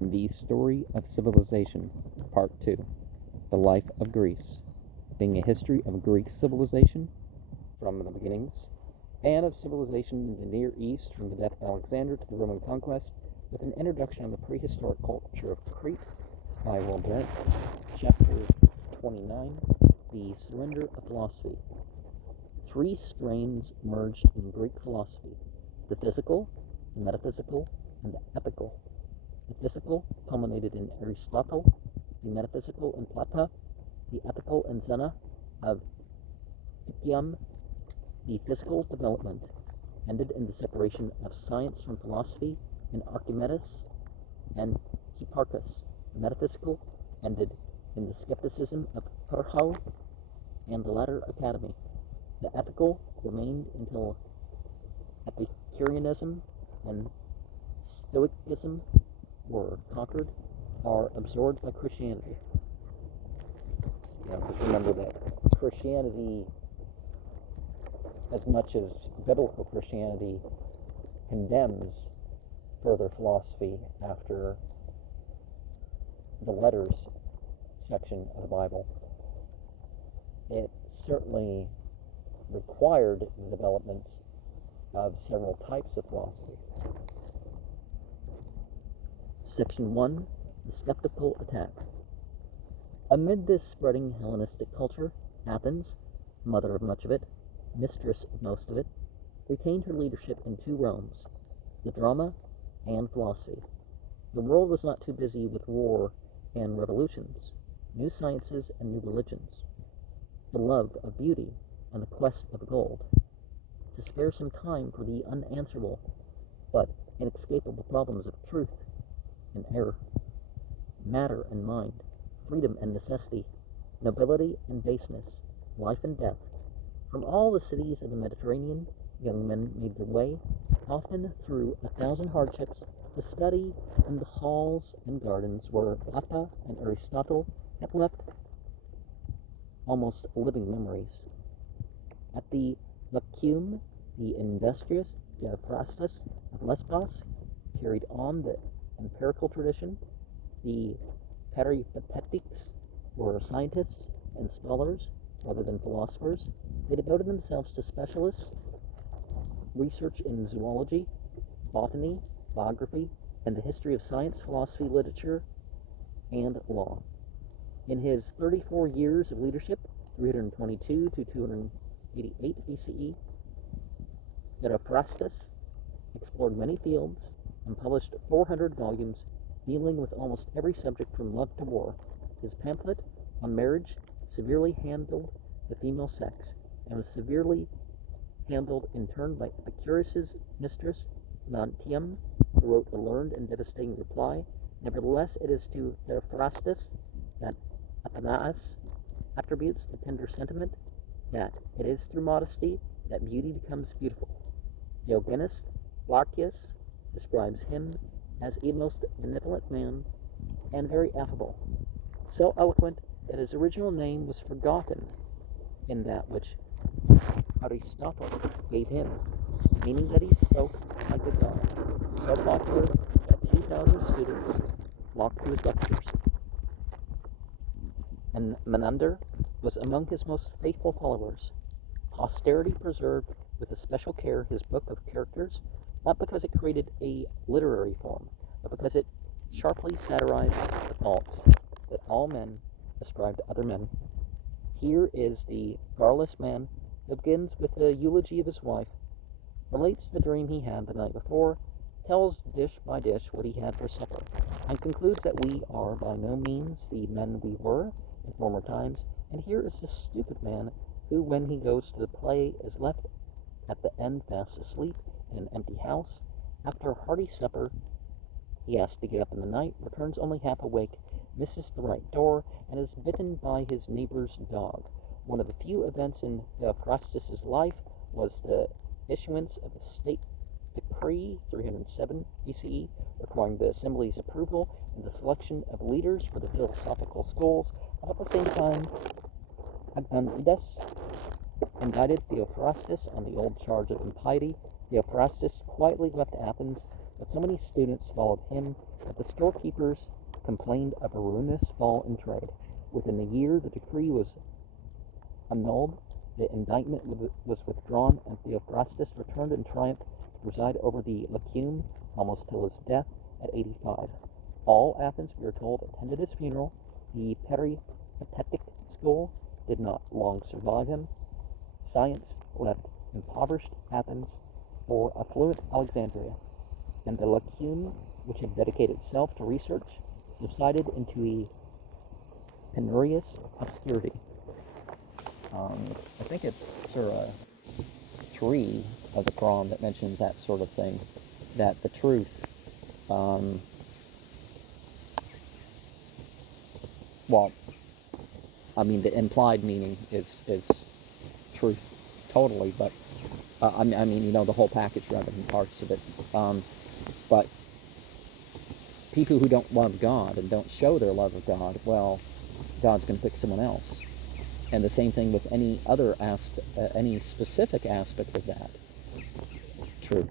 The Story of Civilization, Part 2, The Life of Greece, being a history of Greek civilization from the beginnings, and of civilization in the Near East from the death of Alexander to the Roman conquest, with an introduction on the prehistoric culture of Crete by Durant. Chapter 29, The Surrender of Philosophy. Three strains merged in Greek philosophy: the physical, the metaphysical, and the ethical. The physical culminated in Aristotle, the metaphysical in Plato, the ethical in Zeno of Phocion. The physical development ended in the separation of science from philosophy in Archimedes and Hipparchus. The metaphysical ended in the skepticism of Pyrrho and the latter academy. The ethical remained until Epicureanism and Stoicism were conquered or absorbed by Christianity. Just remember that Christianity, as much as biblical Christianity, condemns further philosophy after the letters section of the Bible. It certainly required the development of several types of philosophy. Section 1, The Skeptical Attack. Amid this spreading Hellenistic culture, Athens, mother of much of it, mistress of most of it, retained her leadership in two realms, the drama and philosophy. The world was not too busy with war and revolutions, new sciences and new religions, the love of beauty and the quest of gold, to spare some time for the unanswerable but inescapable problems of truth and error, matter and mind, freedom and necessity, nobility and baseness, life and death. From all the cities of the Mediterranean, young men made their way, often through 1,000 hardships, to study in the halls and gardens where Plato and Aristotle had left almost living memories. At the Lyceum, the industrious Theophrastus of Lesbos carried on the empirical tradition. The Peripatetics were scientists and scholars rather than philosophers. They devoted themselves to specialist research in zoology, botany, biography, and the history of science, philosophy, literature, and law. In his 34 years of leadership, 322 to 288 BCE, Theophrastus explored many fields and published 400 volumes dealing with almost every subject from love to war. His pamphlet on marriage severely handled the female sex, and was severely handled in turn by Epicurus's mistress, Leontium, who wrote a learned and devastating reply. Nevertheless, it is to Theophrastus that Athenaeus attributes the tender sentiment that it is through modesty that beauty becomes beautiful. Diogenes Laertius describes him as a most benevolent man and very affable, so eloquent that his original name was forgotten in that which Aristotle gave him, meaning that he spoke like a god, so popular that 2,000 students flocked to his lectures. And Menander was among his most faithful followers. Posterity preserved with especial care his book of characters, not because it created a literary form, but because it sharply satirized the faults that all men ascribe to other men. Here is the garrulous man who begins with a eulogy of his wife, relates the dream he had the night before, tells dish by dish what he had for supper, and concludes that we are by no means the men we were in former times. And here is the stupid man who, when he goes to the play, is left at the end fast asleep in an empty house. After a hearty supper, he has to get up in the night, returns only half awake, misses the right door, and is bitten by his neighbor's dog. One of the few events in Theophrastus's life was the issuance of a state decree, 307 BCE, requiring the assembly's approval and the selection of leaders for the philosophical schools. At the same time, Agonidas indicted Theophrastus on the old charge of impiety. Theophrastus quietly left Athens, but so many students followed him The storekeepers complained of a ruinous fall in trade. Within a year, the decree was annulled, the indictment was withdrawn, and Theophrastus returned in triumph to preside over the Lyceum almost till his death at 85. All Athens, we are told, attended his funeral. The peripatetic school did not long survive him. Science left impoverished Athens for affluent Alexandria, and the Lyceum, which had dedicated itself to research, subsided into a penurious obscurity. I think it's Surah 3 of the Quran that mentions that sort of thing, that the truth, well, I mean, the implied meaning is truth totally, but, I mean, you know, the whole package rather than parts of it, but people who don't love God and don't show their love of God, well, God's going to pick someone else. And the same thing with any other aspect, any specific aspect of that truth,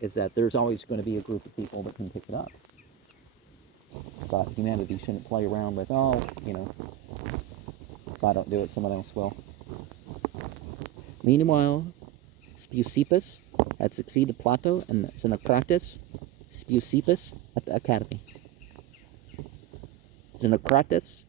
is that there's always going to be a group of people that can pick it up. But humanity shouldn't play around with, oh, you know, if I don't do it, someone else will. Meanwhile, Speusippus had succeeded Plato and Xenocrates. Speusippus at the academy. Xenocrates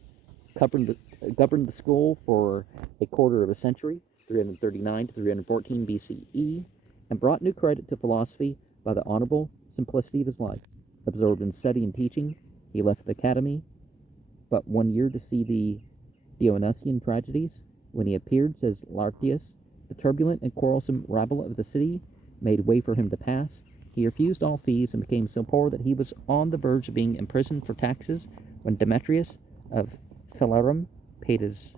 governed the school for a quarter of a century, 339 to 314 BCE, and brought new credit to philosophy by the honorable simplicity of his life. Absorbed in study and teaching, he left the academy but 1 year to see the Dionysian tragedies. When he appeared, says Lartius, the turbulent and quarrelsome rabble of the city made way for him to pass. He refused all fees and became so poor that he was on the verge of being imprisoned for taxes when Demetrius of Phalerum paid his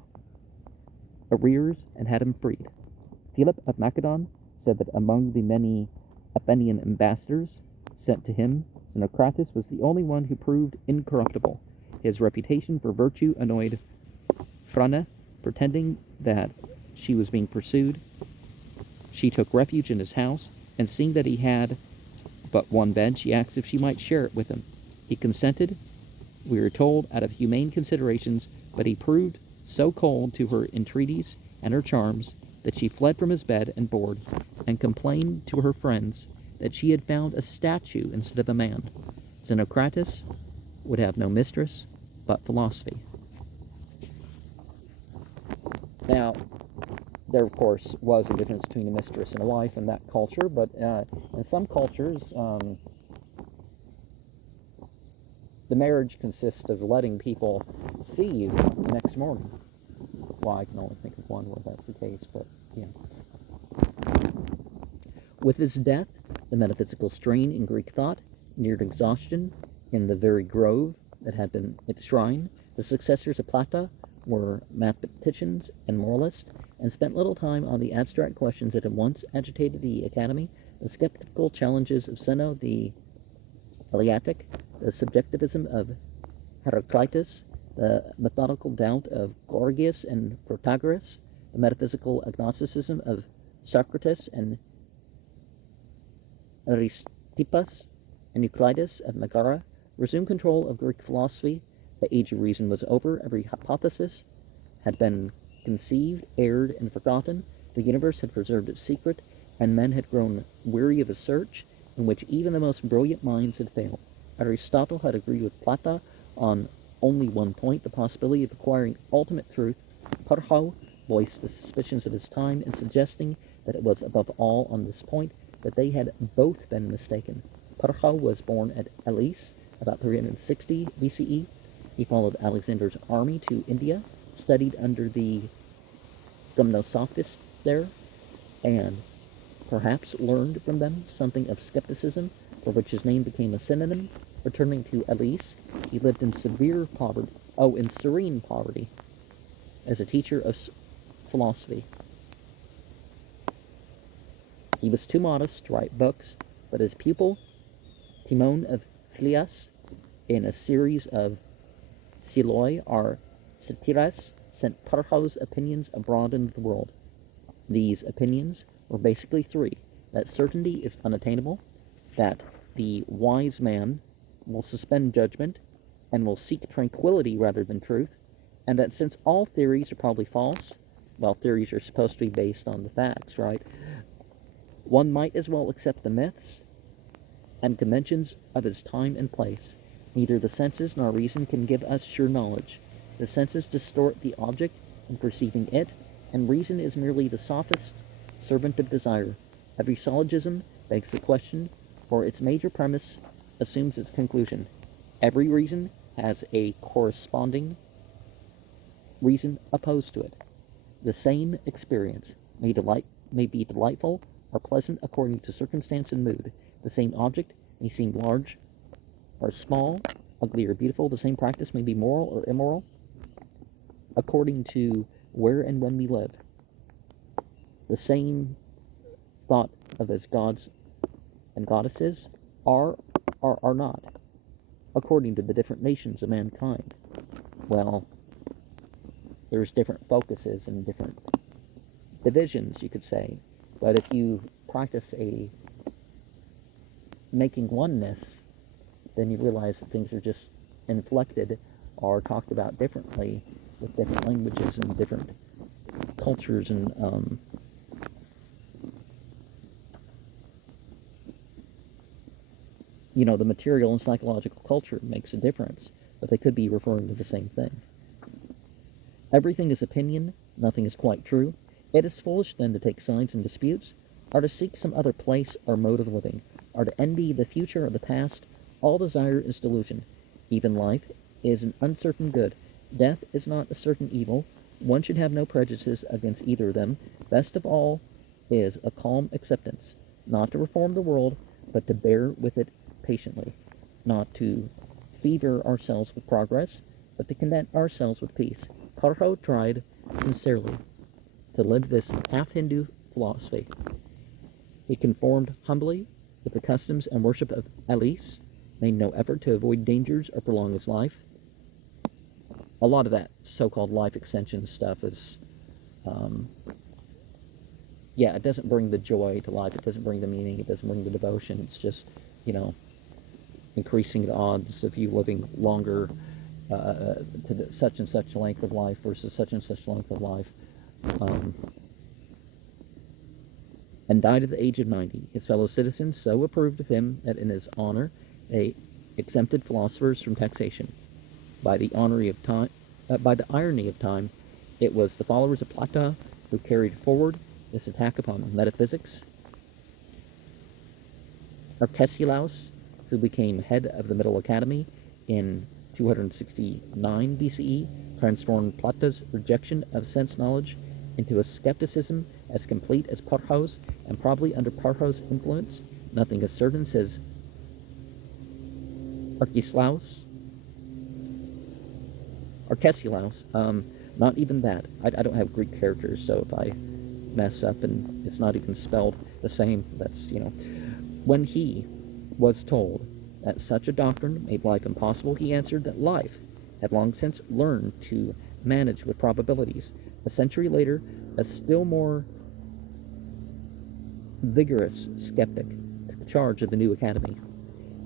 arrears and had him freed. Philip of Macedon said that among the many Athenian ambassadors sent to him, Xenocrates was the only one who proved incorruptible. His reputation for virtue annoyed Phryne. Pretending that she was being pursued, she took refuge in his house, and seeing that he had but one bed, she asked if she might share it with him. He consented, we are told, out of humane considerations, but he proved so cold to her entreaties and her charms that she fled from his bed and board, and complained to her friends that she had found a statue instead of a man. Xenocrates would have no mistress but philosophy. Now, there, of course, was a difference between a mistress and a wife in that culture, but in some cultures, the marriage consists of letting people see you the next morning. Well, I can only think of one where that's the case, but, yeah. With his death, the metaphysical strain in Greek thought neared exhaustion in the very grove that had been its shrine. The successors of Plato were mathematicians and moralists, and spent little time on the abstract questions that had once agitated the academy, the skeptical challenges of Zeno the Eleatic, the subjectivism of Heraclitus, the methodical doubt of Gorgias and Protagoras, the metaphysical agnosticism of Socrates and Aristippus, and Euclides of Megara. Resumed control of Greek philosophy. The age of reason was over. Every hypothesis had been conceived, aired, and forgotten. The universe had preserved its secret, and men had grown weary of a search in which even the most brilliant minds had failed. Aristotle had agreed with Plato on only one point, the possibility of acquiring ultimate truth. Pyrrho voiced the suspicions of his time in suggesting that it was above all on this point that they had both been mistaken. Pyrrho was born at Elis about 360 BCE. He followed Alexander's army to India, studied under the Gymnosophists there, and perhaps learned from them something of skepticism, for which his name became a synonym. Returning to Elis, he lived in serene poverty, as a teacher of philosophy. He was too modest to write books, but his pupil, Timon of Phlius, in a series of Siloi or Satiras, sent Pyrrho's opinions abroad into the world. These opinions were basically three: that certainty is unattainable, that the wise man will suspend judgment and will seek tranquility rather than truth, and that since all theories are probably false, well, theories are supposed to be based on the facts, right? One might as well accept the myths and conventions of his time and place. Neither the senses nor reason can give us sure knowledge. The senses distort the object in perceiving it, and reason is merely the sophist servant of desire. Every syllogism begs the question, or its major premise assumes its conclusion. Every reason has a corresponding reason opposed to it. The same experience may be delightful or pleasant according to circumstance and mood. The same object may seem large or small, ugly or beautiful. The same practice may be moral or immoral according to where and when we live. The same thought of as gods and goddesses are or are not, according to the different nations of mankind. Well, there's different focuses and different divisions, you could say. But if you practice a making oneness, then you realize that things are just inflected or talked about differently with different languages and different cultures and the material and psychological culture makes a difference, but they could be referring to the same thing. Everything is opinion, nothing is quite true. It is foolish then to take sides in disputes, or to seek some other place or mode of living, or to envy the future or the past. All desire is delusion. Even life is an uncertain good. Death is not a certain evil. One should have no prejudices against either of them. Best of all is a calm acceptance, not to reform the world, but to bear with it patiently, not to fever ourselves with progress, but to content ourselves with peace. Parho tried sincerely to live this half-Hindu philosophy. He conformed humbly with the customs and worship of Alice, made no effort to avoid dangers or prolong his life. A lot of that so-called life extension stuff is, it doesn't bring the joy to life, it doesn't bring the meaning, it doesn't bring the devotion, it's just, increasing the odds of you living longer to such and such length of life versus such and such length of life. And died at the age of 90. His fellow citizens so approved of him that in his honor they exempted philosophers from taxation. By the irony of time, it was the followers of Plato who carried forward this attack upon metaphysics. Arcesilaus, who became head of the Middle Academy in 269 BCE, transformed Plato's rejection of sense knowledge into a skepticism as complete as Parho's, and probably under Parho's influence. Nothing is certain, says Arcesilaus. Not even that. I don't have Greek characters, so if I mess up and it's not even spelled the same, that's, When he was told that such a doctrine made life impossible, he answered that life had long since learned to manage with probabilities. A century later, a still more vigorous skeptic took charge of the new academy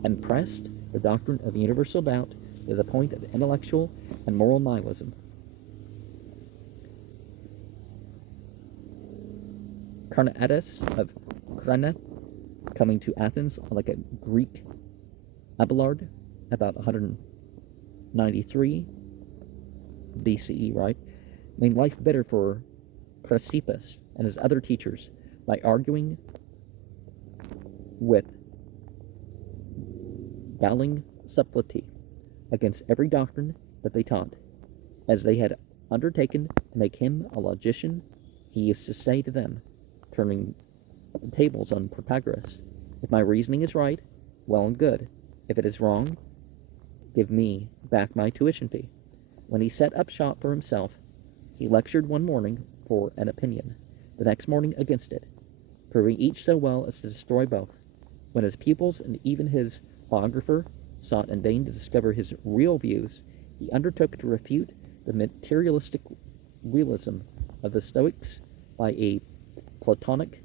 and pressed the doctrine of universal doubt to the point of intellectual and moral nihilism. Carneades of Crana, coming to Athens like a Greek Abelard about 193 BCE, right, made life bitter for Chrysippus and his other teachers by arguing with galling subtlety against every doctrine that they taught. As they had undertaken to make him a logician, he used to say to them, turning the tables on Protagoras, "If my reasoning is right, well and good. If it is wrong, give me back my tuition fee." When he set up shop for himself, he lectured one morning for an opinion, the next morning against it, proving each so well as to destroy both. When his pupils and even his biographer sought in vain to discover his real views, he undertook to refute the materialistic realism of the Stoics by a Platonic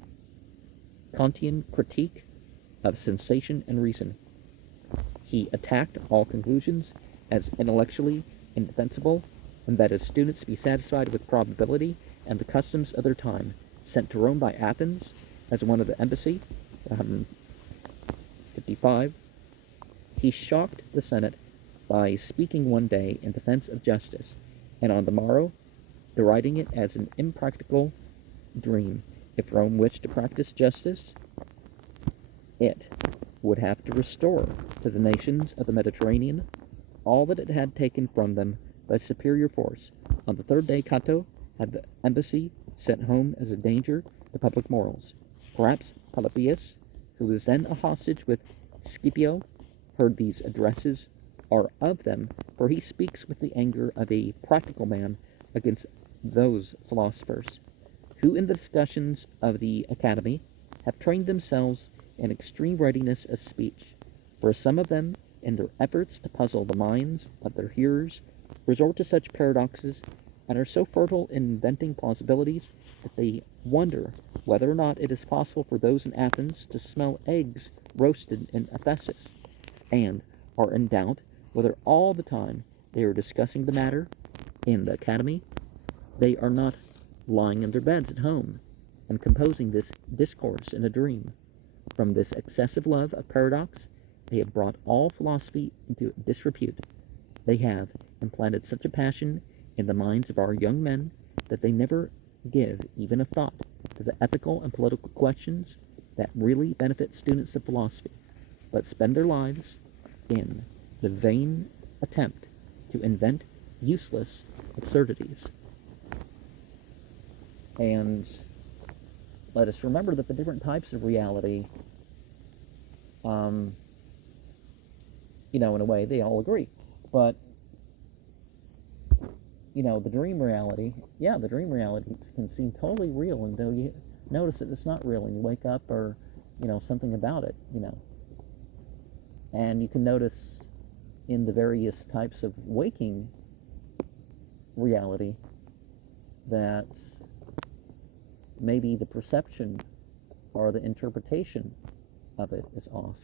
Kantian critique of sensation and reason. He attacked all conclusions as intellectually indefensible, and that his students be satisfied with probability and the customs of their time, sent to Rome by Athens as one of the embassy, 155. He shocked the Senate by speaking one day in defense of justice, and on the morrow deriding it as an impracticable dream. If Rome wished to practice justice, it would have to restore to the nations of the Mediterranean all that it had taken from them by superior force. On the third day, Cato had the embassy sent home as a danger to public morals. Perhaps Polybius, who was then a hostage with Scipio, heard these addresses are of them, for he speaks with the anger of a practical man against those philosophers, who in the discussions of the academy have trained themselves in extreme readiness of speech. For some of them, in their efforts to puzzle the minds of their hearers, resort to such paradoxes and are so fertile in inventing plausibilities that they wonder whether or not it is possible for those in Athens to smell eggs roasted in Ephesus, and are in doubt whether all the time they are discussing the matter in the academy, they are not lying in their beds at home and composing this discourse in a dream. From this excessive love of paradox, they have brought all philosophy into disrepute. They have implanted such a passion in the minds of our young men that they never give even a thought to the ethical and political questions that really benefit students of philosophy, but spend their lives in the vain attempt to invent useless absurdities. And let us remember that the different types of reality, in a way, they all agree. But, the dream reality, the dream reality can seem totally real until you notice that it's not real and you wake up or, something about it, And you can notice in the various types of waking reality that maybe the perception or the interpretation of it is off.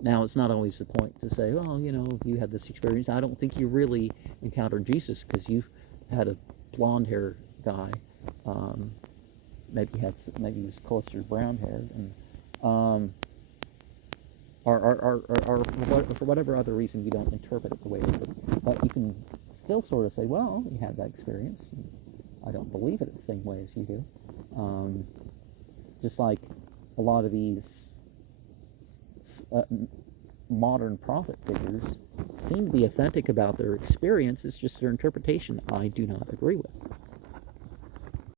Now, it's not always the point to say, well, you had this experience. I don't think you really encountered Jesus because you had a blonde-haired guy. Maybe he was closer to brown-haired, and or for whatever other reason you don't interpret it the way it would. But you can still sort of say, well, you had that experience. And I don't believe it the same way as you do. Just like a lot of these modern prophet figures seem to be authentic about their experience, it's just their interpretation I do not agree with.